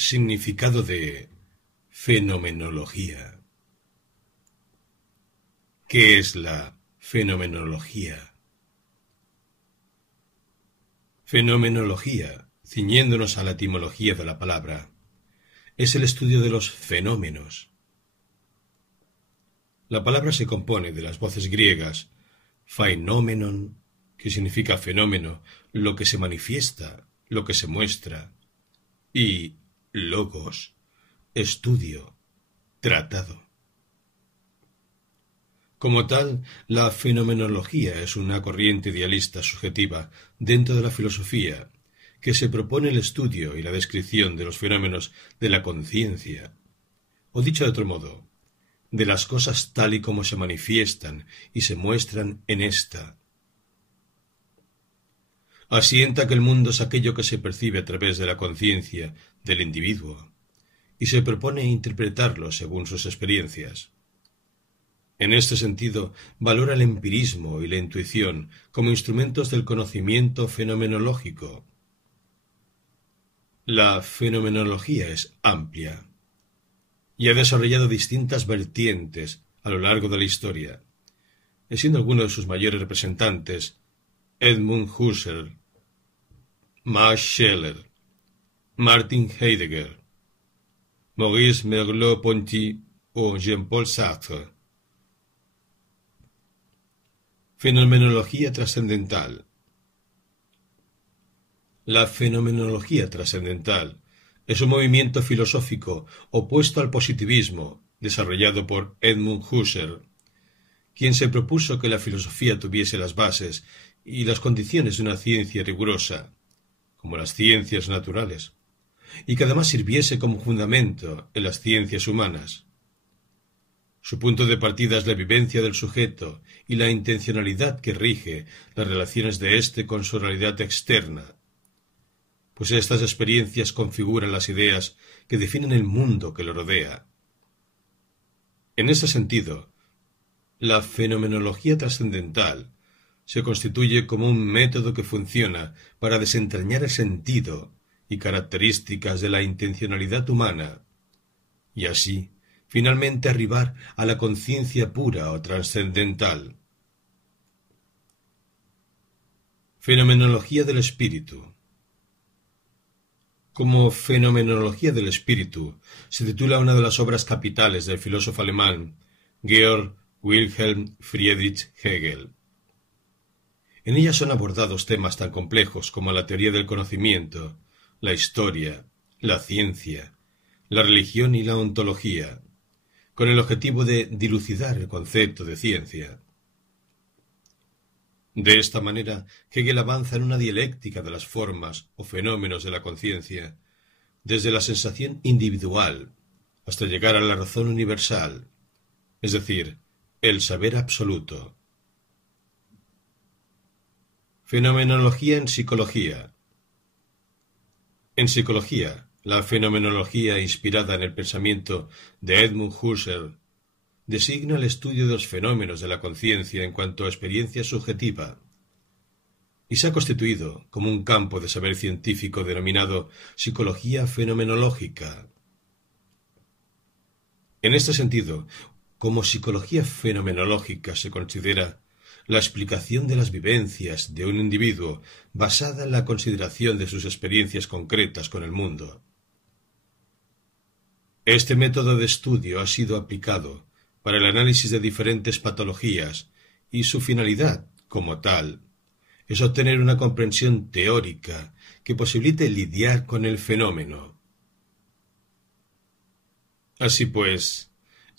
Significado de fenomenología. ¿Qué es la fenomenología? Fenomenología, ciñéndonos a la etimología de la palabra, es el estudio de los fenómenos. La palabra se compone de las voces griegas phainommenon, que significa fenómeno, lo que se manifiesta, lo que se muestra, y logos, estudio, tratado. Como tal, la fenomenología es una corriente idealista subjetiva dentro de la filosofía que se propone el estudio y la descripción de los fenómenos de la conciencia, o dicho de otro modo, de las cosas tal y como se manifiestan y se muestran en ésta. Asienta que el mundo es aquello que se percibe a través de la conciencia del individuo, y se propone interpretarlo según sus experiencias. En este sentido, valora el empirismo y la intuición como instrumentos del conocimiento fenomenológico. La fenomenología es amplia y ha desarrollado distintas vertientes a lo largo de la historia, siendo algunos de sus mayores representantes Edmund Husserl, Max Scheler, Martin Heidegger, Maurice Merleau-Ponty o Jean-Paul Sartre. Fenomenología trascendental. La fenomenología trascendental es un movimiento filosófico opuesto al positivismo desarrollado por Edmund Husserl, quien se propuso que la filosofía tuviese las bases y las condiciones de una ciencia rigurosa, como las ciencias naturales, y que además sirviese como fundamento en las ciencias humanas. Su punto de partida es la vivencia del sujeto y la intencionalidad que rige las relaciones de éste con su realidad externa, pues estas experiencias configuran las ideas que definen el mundo que lo rodea. En ese sentido, la fenomenología trascendental se constituye como un método que funciona para desentrañar el sentido y características de la intencionalidad humana, y así, finalmente arribar a la conciencia pura o trascendental. Fenomenología del espíritu. Como Fenomenología del espíritu se titula una de las obras capitales del filósofo alemán Georg Wilhelm Friedrich Hegel. En ella son abordados temas tan complejos como la teoría del conocimiento, la historia, la ciencia, la religión y la ontología, con el objetivo de dilucidar el concepto de ciencia. De esta manera, Hegel avanza en una dialéctica de las formas o fenómenos de la conciencia, desde la sensación individual hasta llegar a la razón universal, es decir, el saber absoluto. Fenomenología en psicología. En psicología, la fenomenología inspirada en el pensamiento de Edmund Husserl designa el estudio de los fenómenos de la conciencia en cuanto a experiencia subjetiva, y se ha constituido como un campo de saber científico denominado psicología fenomenológica. En este sentido, como psicología fenomenológica se considera la explicación de las vivencias de un individuo basada en la consideración de sus experiencias concretas con el mundo. Este método de estudio ha sido aplicado para el análisis de diferentes patologías y su finalidad, como tal, es obtener una comprensión teórica que posibilite lidiar con el fenómeno. Así pues,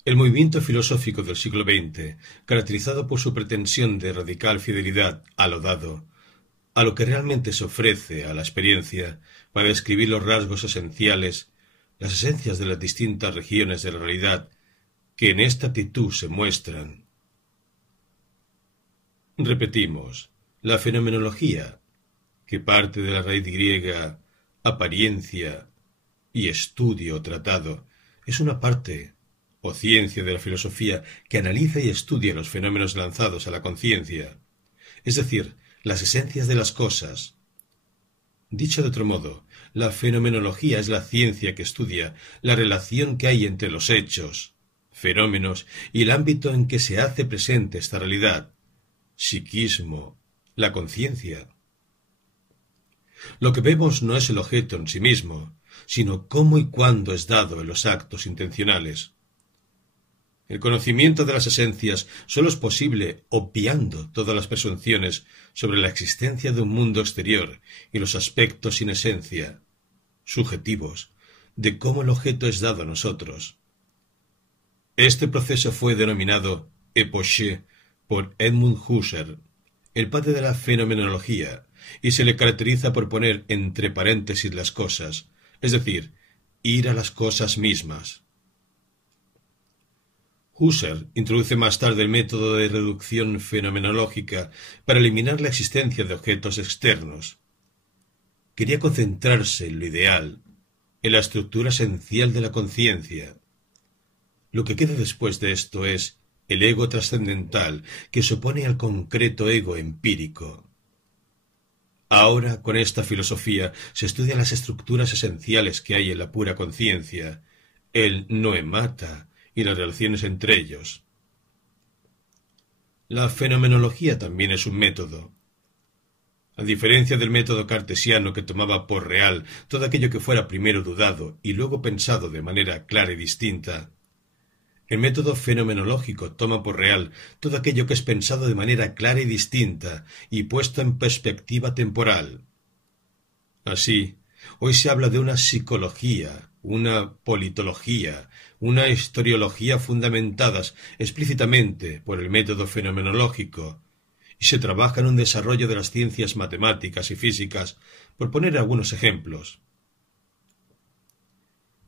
el movimiento filosófico del siglo XX, caracterizado por su pretensión de radical fidelidad a lo dado, a lo que realmente se ofrece a la experiencia para describir los rasgos esenciales, las esencias de las distintas regiones de la realidad que en esta actitud se muestran. Repetimos, la fenomenología, que parte de la raíz griega apariencia y estudio o tratado, es una parte o ciencia de la filosofía que analiza y estudia los fenómenos lanzados a la conciencia, es decir, las esencias de las cosas. Dicho de otro modo, la fenomenología es la ciencia que estudia la relación que hay entre los hechos, fenómenos y el ámbito en que se hace presente esta realidad, psiquismo, la conciencia. Lo que vemos no es el objeto en sí mismo, sino cómo y cuándo es dado en los actos intencionales. El conocimiento de las esencias sólo es posible obviando todas las presunciones sobre la existencia de un mundo exterior y los aspectos sin esencia, subjetivos, de cómo el objeto es dado a nosotros. Este proceso fue denominado epoché por Edmund Husserl, el padre de la fenomenología, y se le caracteriza por poner entre paréntesis las cosas, es decir, ir a las cosas mismas. Husserl introduce más tarde el método de reducción fenomenológica para eliminar la existencia de objetos externos. Quería concentrarse en lo ideal, en la estructura esencial de la conciencia. Lo que queda después de esto es el ego trascendental que se opone al concreto ego empírico. Ahora, con esta filosofía, se estudian las estructuras esenciales que hay en la pura conciencia, el noemata y las relaciones entre ellos. La fenomenología también es un método. A diferencia del método cartesiano que tomaba por real todo aquello que fuera primero dudado y luego pensado de manera clara y distinta, el método fenomenológico toma por real todo aquello que es pensado de manera clara y distinta y puesto en perspectiva temporal. Así, hoy se habla de una psicología, una politología, una historiología fundamentadas explícitamente por el método fenomenológico, y se trabaja en un desarrollo de las ciencias matemáticas y físicas, por poner algunos ejemplos.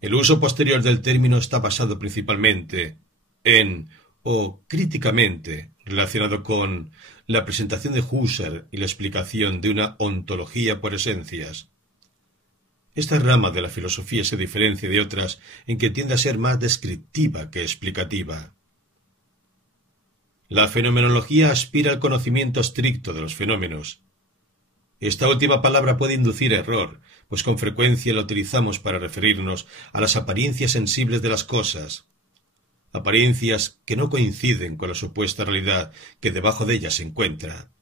El uso posterior del término está basado principalmente en, o críticamente, relacionado con la presentación de Husserl y la explicación de una ontología por esencias. Esta rama de la filosofía se diferencia de otras en que tiende a ser más descriptiva que explicativa. La fenomenología aspira al conocimiento estricto de los fenómenos. Esta última palabra puede inducir error, pues con frecuencia la utilizamos para referirnos a las apariencias sensibles de las cosas, apariencias que no coinciden con la supuesta realidad que debajo de ellas se encuentra.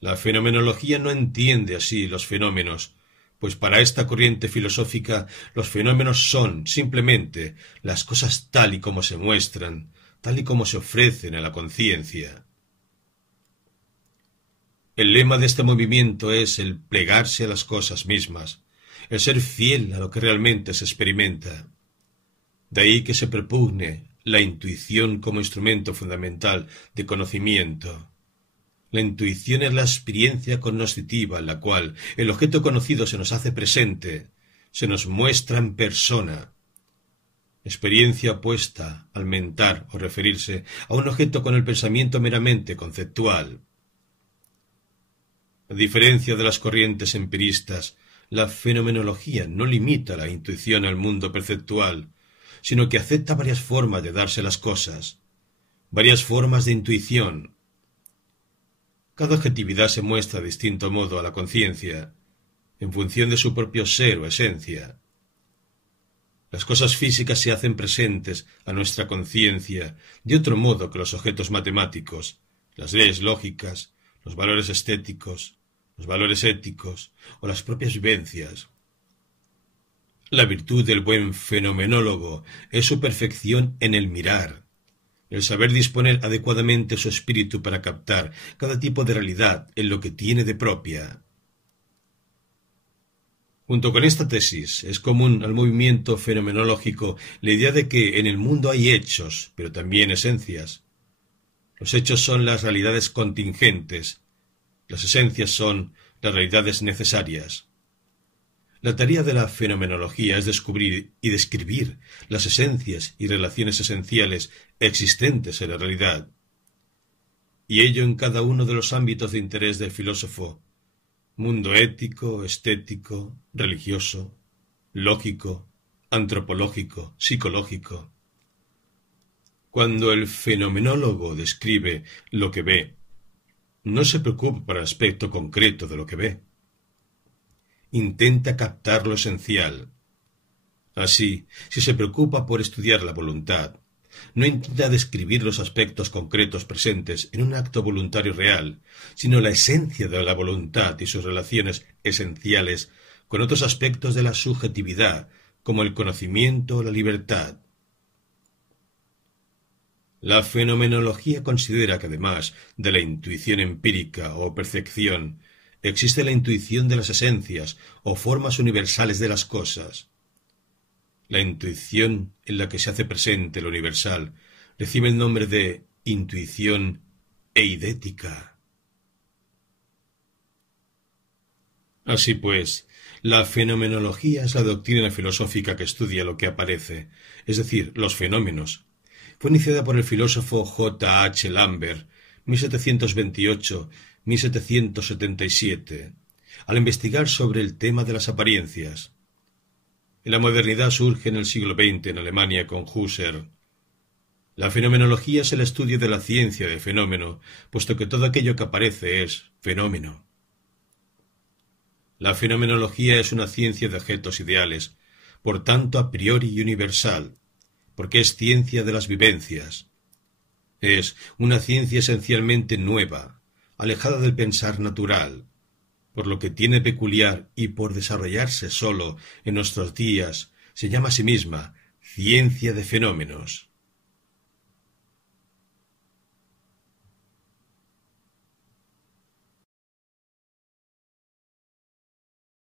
La fenomenología no entiende así los fenómenos, pues para esta corriente filosófica los fenómenos son, simplemente, las cosas tal y como se muestran, tal y como se ofrecen a la conciencia. El lema de este movimiento es el plegarse a las cosas mismas, el ser fiel a lo que realmente se experimenta. De ahí que se propugne la intuición como instrumento fundamental de conocimiento. La intuición es la experiencia cognoscitiva en la cual el objeto conocido se nos hace presente, se nos muestra en persona. Experiencia opuesta al mentar o referirse a un objeto con el pensamiento meramente conceptual. A diferencia de las corrientes empiristas, la fenomenología no limita la intuición al mundo perceptual, sino que acepta varias formas de darse las cosas, varias formas de intuición. Cada objetividad se muestra de distinto modo a la conciencia, en función de su propio ser o esencia. Las cosas físicas se hacen presentes a nuestra conciencia de otro modo que los objetos matemáticos, las leyes lógicas, los valores estéticos, los valores éticos o las propias vivencias. La virtud del buen fenomenólogo es su perfección en el mirar, el saber disponer adecuadamente su espíritu para captar cada tipo de realidad en lo que tiene de propia. Junto con esta tesis, es común al movimiento fenomenológico la idea de que en el mundo hay hechos, pero también esencias. Los hechos son las realidades contingentes, las esencias son las realidades necesarias. La tarea de la fenomenología es descubrir y describir las esencias y relaciones esenciales existentes en la realidad, y ello en cada uno de los ámbitos de interés del filósofo: mundo ético, estético, religioso, lógico, antropológico, psicológico. Cuando el fenomenólogo describe lo que ve, no se preocupa por el aspecto concreto de lo que ve. intenta captar lo esencial. Así, si se preocupa por estudiar la voluntad, no intenta describir los aspectos concretos presentes en un acto voluntario real, sino la esencia de la voluntad y sus relaciones esenciales con otros aspectos de la subjetividad, como el conocimiento o la libertad. La fenomenología considera que además de la intuición empírica o percepción, existe la intuición de las esencias o formas universales de las cosas. La intuición en la que se hace presente lo universal recibe el nombre de intuición eidética. Así pues, la fenomenología es la doctrina filosófica que estudia lo que aparece, es decir, los fenómenos. Fue iniciada por el filósofo J. H. Lambert, 1728-1777, al investigar sobre el tema de las apariencias. En la modernidad surge en el siglo XX en Alemania con Husserl. La fenomenología es el estudio de la ciencia del fenómeno, puesto que todo aquello que aparece es fenómeno. La fenomenología es una ciencia de objetos ideales, por tanto a priori y universal, porque es ciencia de las vivencias. Es una ciencia esencialmente nueva, alejada del pensar natural, por lo que tiene peculiar y por desarrollarse solo en nuestros días, se llama a sí misma ciencia de fenómenos.